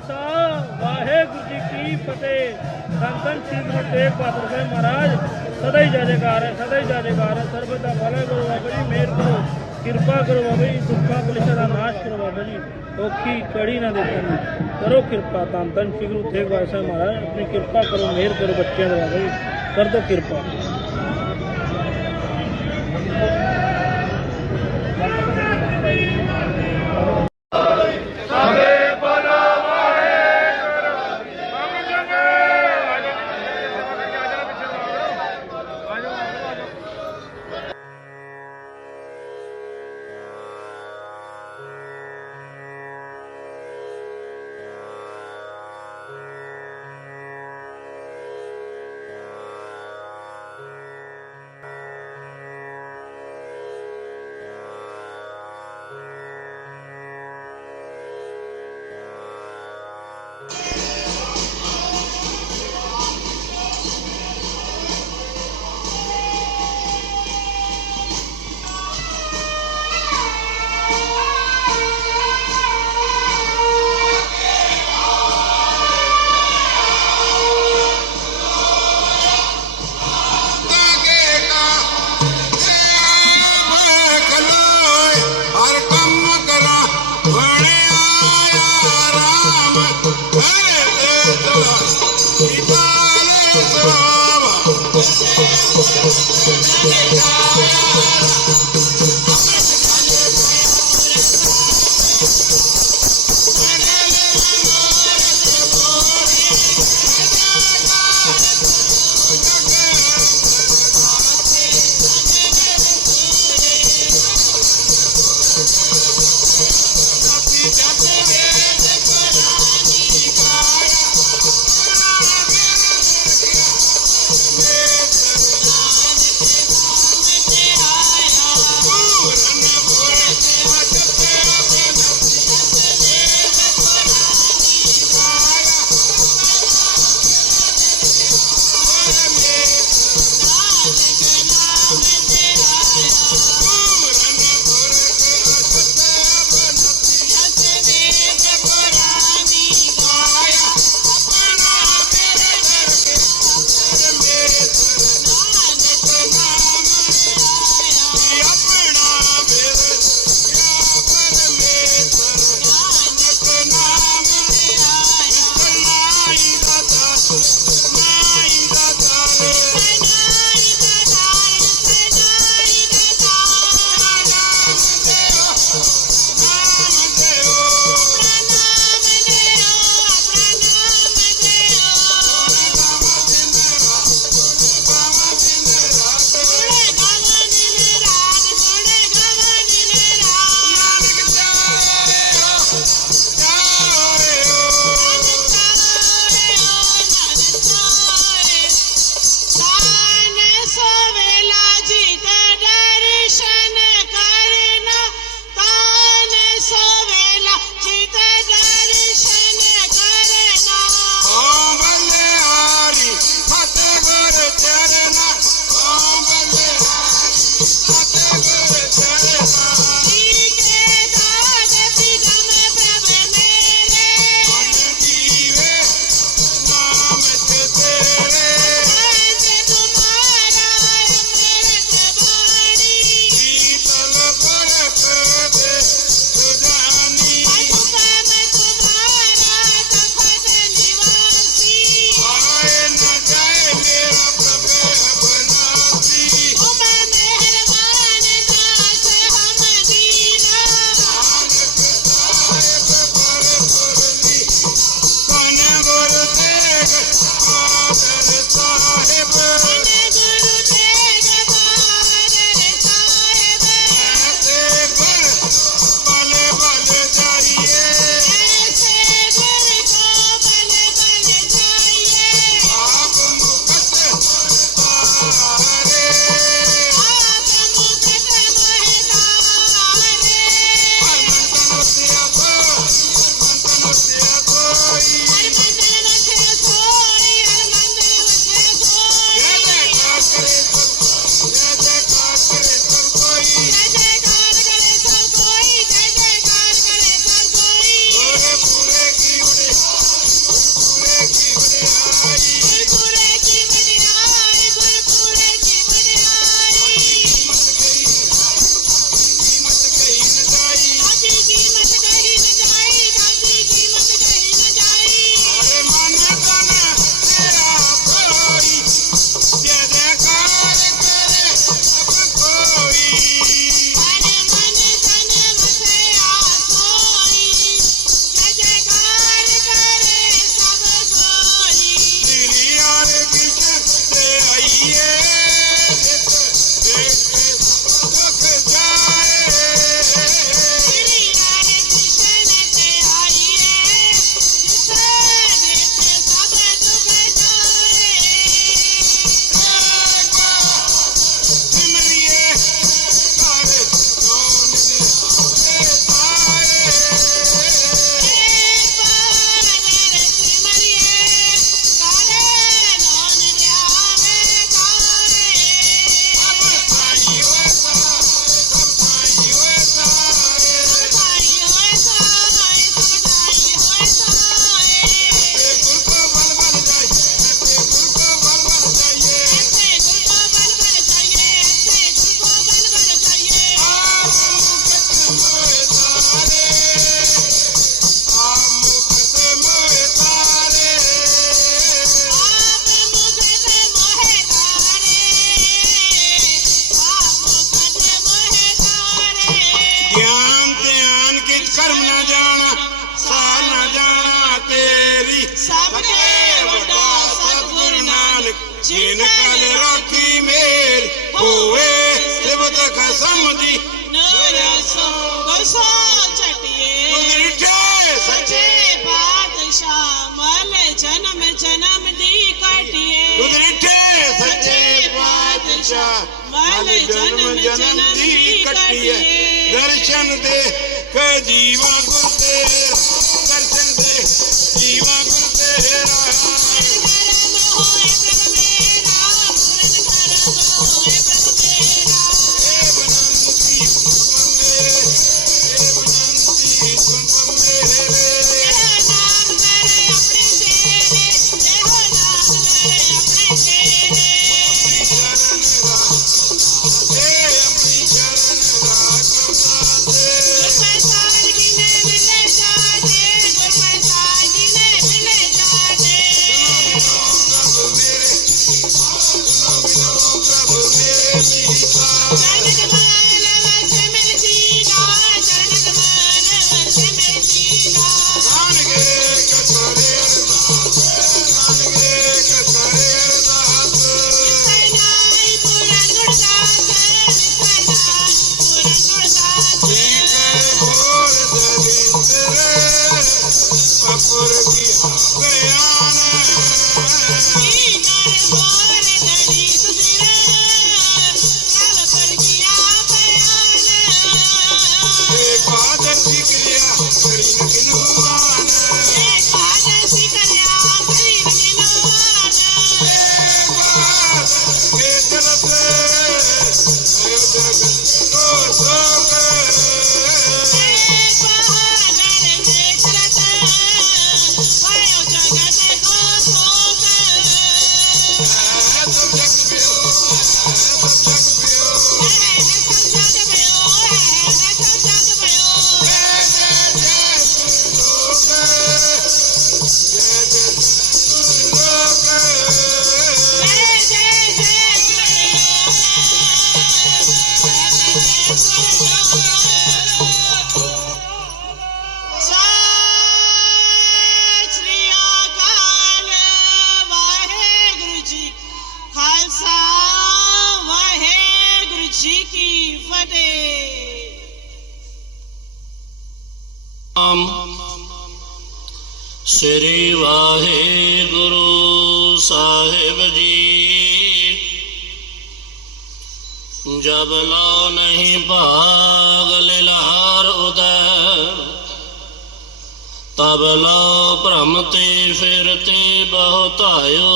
ਖਾਲਸਾ, ਵਾਹਿਗੁਰੂ ਜੀ ਕੀ ਫਤਿਹ। ਸੰਤਨ ਸ੍ਰੀ ਗੁਰੂ ਤੇਗ ਬਹਾਦਰ ਸਾਹਿਬ ਮਹਾਰਾਜ, ਸਦਾ ਹੀ ਜੈਕਾਰ ਹੈ, ਸਦਾ ਹੀ ਜੈਕਾਰ ਹੈ। ਸਰਬਤ ਦਾ ਭਲਾ ਕਰੋ ਬਾਬਾ ਜੀ, ਮਿਹਰ ਕਰੋ, ਕਿਰਪਾ ਕਰੋ ਬਾਬਾ ਜੀ, ਦੁੱਖਾਂ ਕਲੇਸ਼ਾਂ ਦਾ ਨਾਸ਼ ਕਰੋ ਬਾਬਾ ਜੀ। ਔਖੀ ਕੜੀ ਨਾ ਦੇਖਣ ਕਰੋ ਕਿਰਪਾ ਧੰਨ ਧੰਨ ਸ੍ਰੀ ਗੁਰੂ ਤੇਗ ਬਹਾਦਰ ਸਾਹਿਬ ਮਹਾਰਾਜ, ਆਪਣੀ ਕਿਰਪਾ ਕਰੋ, ਮਿਹਰ ਕਰੋ ਬੱਚਿਆਂ ਦੇ ਬਾਬਾ ਜੀ। ਕਰ ਦੋ ਕਿਰਪਾ। ਆਸ਼ਾ ਮਨ ਜਨਮ ਜਨਮ ਦੀ ਕੱਟੀ ਹੈ। ਦਰਸ਼ਨ ਦੇਖ ਜੀਵਾ ਗੁਰਦੇਵ ਸ੍ਰੀ ਵਾਹਿਗੁਰੂ ਸਾਹਿਬ ਜੀ। ਜਬ ਲਾ ਨਹੀਂ ਭਾਗ ਲਿਲਾਰ ਉਦੈ, ਤਬ ਲਾ ਭ੍ਰਮ ਤੇ ਫਿਰਤੇ ਬਹੁਤਾਇਓ।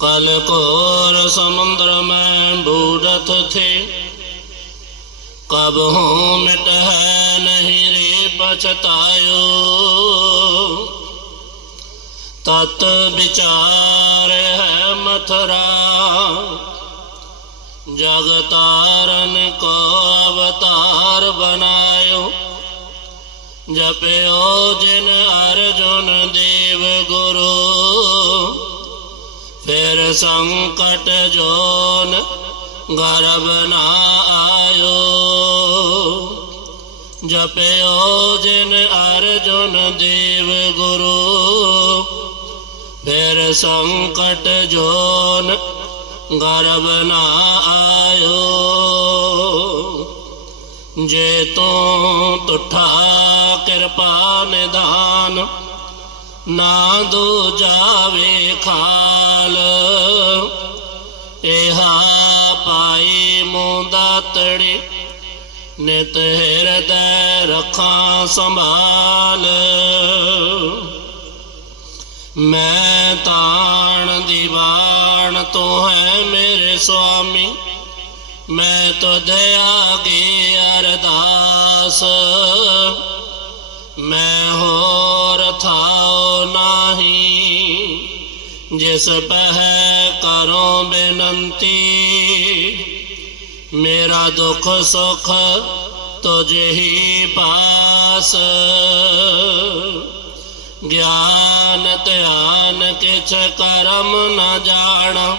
ਕਲ ਕੋਰ ਸਮੁੰਦਰ ਮੈਂ ਬੂੜਤ ਥੇ ਕਬ ਹੂੰ ਮਿਟ ਹੈ ਨਹੀਂ ਰੇ ਪਛਤਾਇਓ ਤਤ ਵਿਚਾਰ ਹੈ ਮਥਰਾ ਜਗਤਾਰਨ ਕੋ ਅਵਤਾਰ ਬਨਾਇਓ ਜਪਿਓ ਜਿਨ ਅਰਜੁਨ ਦੇਵ ਗੁਰੂ ਫਿਰ ਸੰਕਟ ਜੋਨ ਗਰਬ ਨਾ ਆਇਓ ਜਪਿਓ ਜਿਨ ਅਰਜੁਨ ਦੇਵ ਗੁਰੂ। ਫਿਰ ਸੰਕਟ ਜੋਨ ਗਰਬ ਨਾ ਆਇਓ। ਜੇ ਤੂੰ ਤੁਠਾ ਕਿਰਪਾ ਨਿਦਾਨ ਨਾ ਦੋ ਜਾਵੇ ਖਾਲ ਇਹਾ ਪਾਈ ਮੋਦਾ ਤੜੀ ਨਿਤ ਹਿਰਦੈ ਰੱਖਾਂ ਸੰਭਾਲ ਮੈਂ ਤਾਣ ਦੀਵਾਨ ਤੂੰ ਹੈ ਮੇਰੇ ਸੁਆਮੀ ਮੈਂ ਤੁਧ ਆਗੇ ਅਰਦਾਸ ਮੈਂ ਹੋਰ ਥਾਉ ਨਾਹੀ ਜਿਸ ਪਹਿ ਕਰੋ ਬੇਨੰਤੀ ਮੇਰਾ ਦੁੱਖ ਸੁਖ ਤੁਝ ਹੀ ਪਾਸ। ਗਿਆਨ ਧਿਆਨ ਕਿਛ ਕਰਮ ਨਾ ਜਾਣਾ,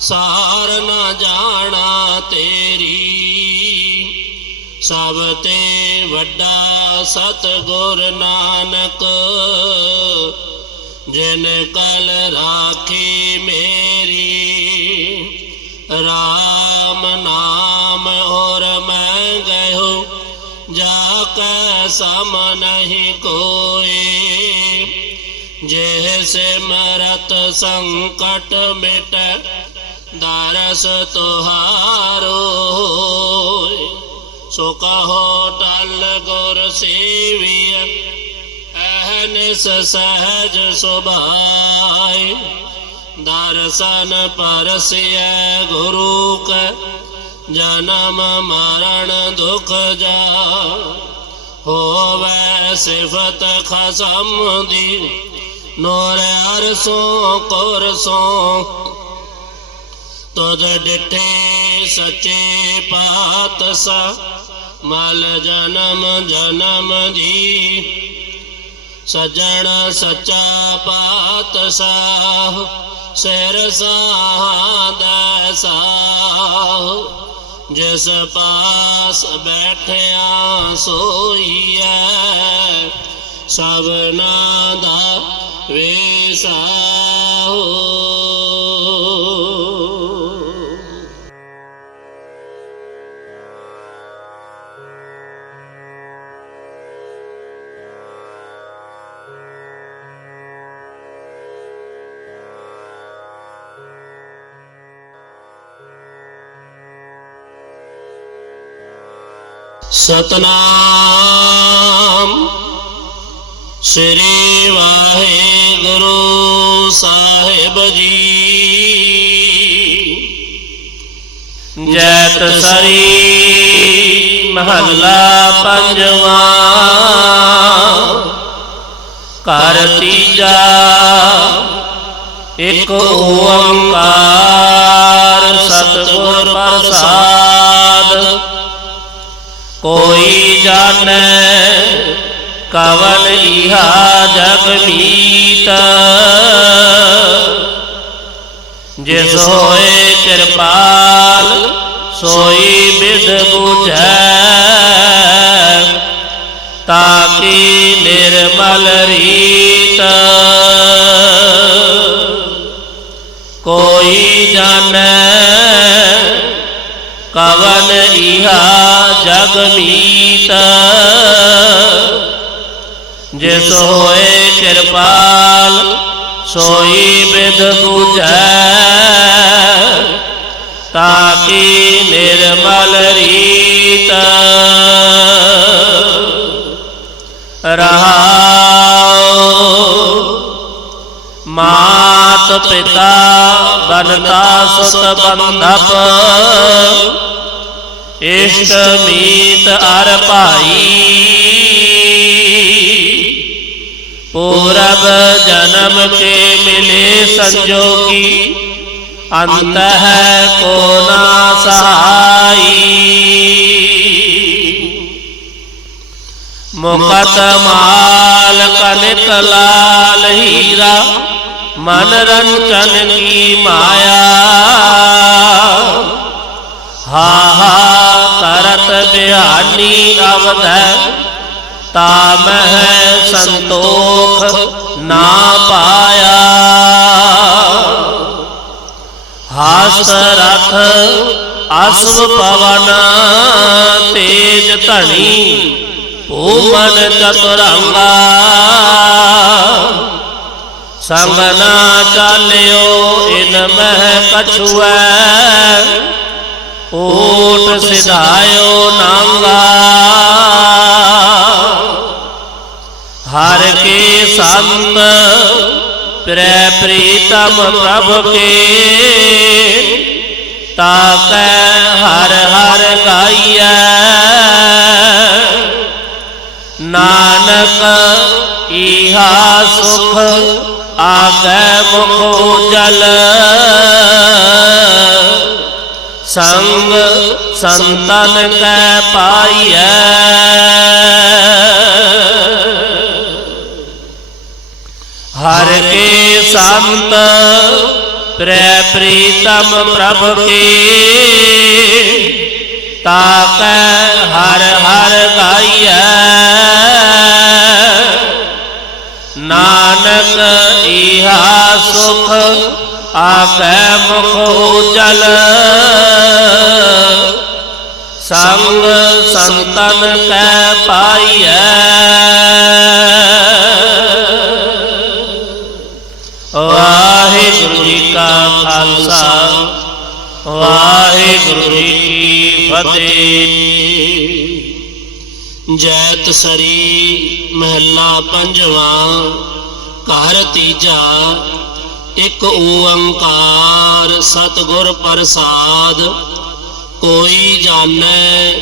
ਸਾਰ ਨਾ ਜਾਣਾ ਤੇਰੀ। ਸਭ ਤੇ ਵੱਡਾ ਸਤਿਗੁਰ ਨਾਨਕ, ਜਿਨ ਕਲ ਰਾਖੀ ਕੈ ਸਮ ਨਹੀਂ ਕੋਏ ਜੇ ਸੇ ਮਰਤ ਸੰਕਟ ਮਿਟ ਦਰਸ ਤੁਹਾਰੋ ਸੋ ਕਹੋ ਟਲ ਗੁਰ ਸੇਵੀਐ ਅਹਨਿਸ ਸਹਜ ਸੁਭਾਈ ਦਰਸ਼ਨ ਪਰਸਿਐ ਗੁਰੂ ਕੈ ਜਨਮ ਮਰਨ ਦੁਖ ਜਾ ਹੋਵੇ ਸਿਫਤ ਖਸਮ ਦੀ। ਨੂਰ ਅਰਸੋਂ ਕੁਰਸੋਂ ਤੁਧ ਡਿਠੇ ਸੱਚੇ ਪਾਤਸਾ ਮਲ ਜਨਮ ਜਨਮ ਦੀ ਸਜਣ ਸੱਚਾ ਪਾਤਸ਼ਾਹ। ਸਿਰ ਸਾਹਦਾ ਸਾਹ। ਜਿਸ ਪਾਸ ਬੈਠਿਆ ਸੋਈਐ ਸਭਨਾ ਦਾ ਵੇਸਾਹੋ ਸਤਨਾਮ। ਸ੍ਰੀ ਵਾਹਿਗੁਰੂ ਸਾਹਿਬ ਜੀ। ਜੈਤ ਸਰੀ ਮਹੱਲਾ ਪੰਜਵਾ। ਘਰ ਤੀਜਾ। ਇੱਕ ਓੰਕਾਰ ਸਤਿਗੁਰ ਪ੍ਰਸਾਦ। ਕੋਈ ਜਾਣੈ ਕਵਨ ਇਹਾ ਜਗ ਮੀਤ। ਜਿਸ ਹੋਏ ਕਿਰਪਾਲ, ਸੋਈ ਬਿਦ 부ਝੈ ਤਾਕੀ ਨਿਰਮਲ ਰੀਤ। ਕੋਈ ਜਾਣੈ ਕਵਨ ਇਹਾ ਜਗ ਮੀਤ। ਜਿਸ ਹੋਏ ਕਿਰਪਾਲ, ਸੋਈ ਬਿਦ 부ਝੈ ਤਾਕੀ ਨਿਰਮਲ ਰੀਤ। ਰਹਾਉ ਮਾਤ ਪਿਤਾ ਬਨਤਾ ਸੁਤ ਬੰਧਪ। ਇਸ਼ਟ ਮੀਤ ਅਰ ਭਾਈ। ਪੂਰਬ ਜਨਮ ਕੇ ਮਿਲੇ ਸੰਜੋਗੀ, ਅੰਤ ਹੈ ਕੋ ਨਾ ਸਹਾਈ। ਮੁਕਤ ਮਾਲ ਕਨਿਕ ਲਾਲ ਹੀਰਾ ਮਨ ਰੰਚਨ ਕੀ ਮਾਇਆ? ਹਾ ਹਾ ਕਰਤ ਬਿਹਾਨੀ ਅਵਧੈ, ਤਾ ਸੰਤੋਖ ਨਾ ਪਾਇਆ। ਹਾਸ ਰਥ ਅਸਵ ਪਵਨ ਤੇਜ ਧਣੀ, ਭੂਮਨ ਚਤੁਰੰਗਾ। ਸੰਗ ਨਾ ਚਾਲਿਓ ਇਨ ਮਹਿ ਕਛੁਐ। ਓਟ ਸਿਧਾਇਓ ਨਾਂਗਾ। ਹਰ ਕੇ ਸੰਤ ਪ੍ਰੈ ਪ੍ਰੀਤਮ ਪ੍ਰਭ ਕੇ। ਤਾਕੈ ਹਰ ਹਰ ਗਾਈਐ। ਨਾਨਕ ਇਹਾ ਸੁਖ ਆਗੈ ਮੁਖ ਉਜਲ। ਸੰਗ ਸੰਤਨ ਕੈ ਪਾਈਐ। ਹਰ ਕੇ ਸੰਤ ਪ੍ਰੈ ਪ੍ਰੀਤਮ ਪ੍ਰਭ ਕੇ। ਤਾਕੈ ਹਰ ਹਰ ਗਾਈਐ। ਨਾਨਕ ਇਹਾ ਸੁਖ ਆਗੈ ਮੁਖ ਉਜਲ। ਸੰਗ ਸੰਤਨ ਕੈ ਪਾਈਐ। ਵਾਹਿਗੁਰੂ ਜੀ ਕਾ ਖਾਲਸਾ, ਵਾਹਿਗੁਰੂ ਜੀ ਕੀ ਫਤਿਹ। ਜੈਤ ਸਰੀ ਮਹੱਲਾ ਪੰਜਵਾਂ ਘਰ ਤੀਜਾ, ਇੱਕ ਓੰਕਾਰ ਸਤਿਗੁਰ ਪ੍ਰਸਾਦ। ਕੋਈ ਜਾਣੈ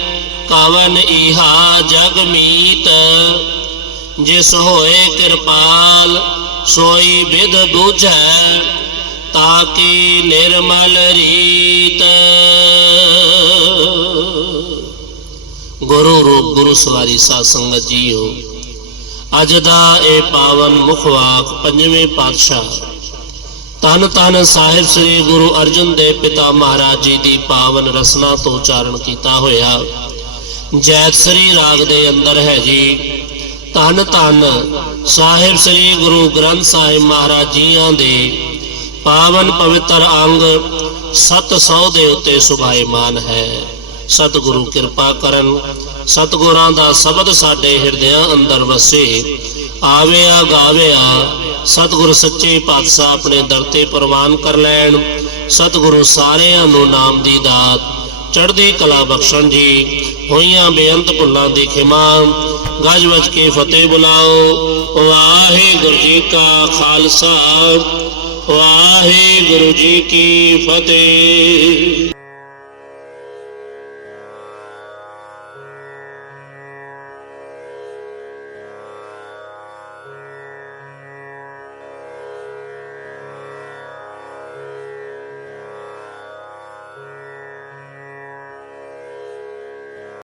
ਕਵਨ ਇਹਾ ਜਗ ਮੀਤ, ਜਿਸ ਹੋਏ ਕਿਰਪਾਲ ਸੋਈ ਵਿਦ ਬੁਝੈ ਤਾਕੀ ਨਿਰਮਲ ਰੀਤ। ਗੁਰੂ ਰੂਪ ਗੁਰੂ ਸਵਾਰੀ ਸਾਧ ਸੰਗਤ ਜੀਓ। ਅੱਜ ਦਾ ਇਹ ਪਾਵਨ ਮੁਖਵਾਕ ਪੰਜਵੇਂ ਪਾਤਸ਼ਾਹ। ਤਨ ਤਨ ਸਾਹਿਬ ਸ੍ਰੀ ਗੁਰੂ ਅਰਜਨ ਦੇਵ ਪਿਤਾ ਮਹਾਰਾਜ ਜੀ ਦੀ ਪਾਵਨ ਰਸਨਾ ਤੋਂ ਉਚਾਰਨ ਕੀਤਾ ਹੋਇਆ। ਜੈਤ ਸ੍ਰੀ ਰਾਗ ਦੇ ਅੰਦਰ ਹੈ ਜੀ। ਧੰਨ ਧੰਨ ਸਾਹਿਬ ਸ੍ਰੀ ਗੁਰੂ ਗ੍ਰੰਥ ਸਾਹਿਬ ਮਹਾਰਾਜ ਜੀਆਂ ਦੇ ਪਾਵਨ ਪਵਿੱਤਰ ਅੰਗ 700 ਦੇ ਉੱਤੇ ਸੁਭਾਈਮਾਨ ਹੈ। ਸਤਿਗੁਰੂ ਕਿਰਪਾ ਕਰਨ ਸਤਿਗੁਰਾਂ ਦਾ ਸ਼ਬਦ ਸਾਡੇ ਹਿਰਦਿਆਂ ਅੰਦਰ ਵਸੇ। ਆਵਿਆ ਗਾਵਿਆ, ਸਤਿਗੁਰੂ ਸੱਚੇ ਪਾਤਸ਼ਾਹ ਆਪਣੇ ਦਰ ਤੇ ਪ੍ਰਵਾਨ ਕਰ ਲੈਣ। ਸਤਿਗੁਰੂ ਸਾਰਿਆਂ ਨੂੰ ਨਾਮ ਦੀ ਦਾਤ, ਚੜ੍ਹਦੀ ਕਲਾ ਬਖਸ਼ਣ ਜੀ। ਹੋਈਆਂ ਬੇਅੰਤ ਭੁੱਲਾਂ ਦੀ ਖਿਮਾ, ਗੱਜ ਵੱਜ ਕੇ ਫਤਿਹ ਬੁਲਾਓ। ਵਾਹਿਗੁਰੂ ਜੀ ਕਾ ਖਾਲਸਾ, ਵਾਹਿਗੁਰੂ ਜੀ ਕੀ ਫਤਿਹ।